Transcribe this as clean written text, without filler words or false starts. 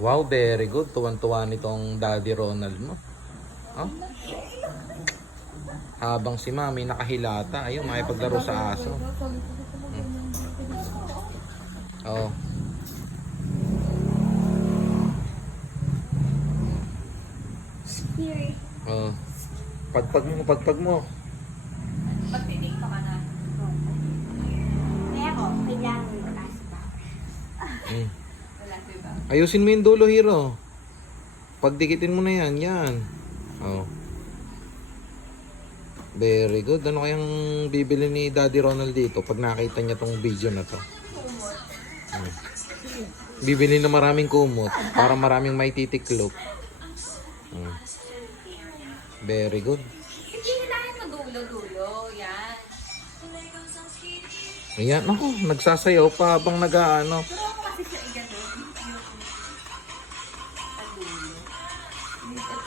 Wow, very good. Tuwan-tuwa nitong Daddy Ronald mo. Oh? Habang si Mami nakahilata, ayun, makipaglaro sa aso. Oh. Spirit. Oh. Pagpag mo, pagpag mo. Pagtitig pa ka na. Kaya ko, kailangan mo taas pa. Mm. Wala, diba? Ayusin mo yung dulo, Hero. Pagdikitin mo na yan, yan. Oh. Very good. Ano kayang bibili ni Daddy Ronald dito pag nakita niya tong video na to? Hmm. Bibili na maraming kumot para maraming may titiklop. Hmm. Very good. Hindi kailangan mo dulo-dulo. Yan. Ayan, ako, nagsasayaw pa habang nag-ano. Pero ako kasi siya i-gano. Yung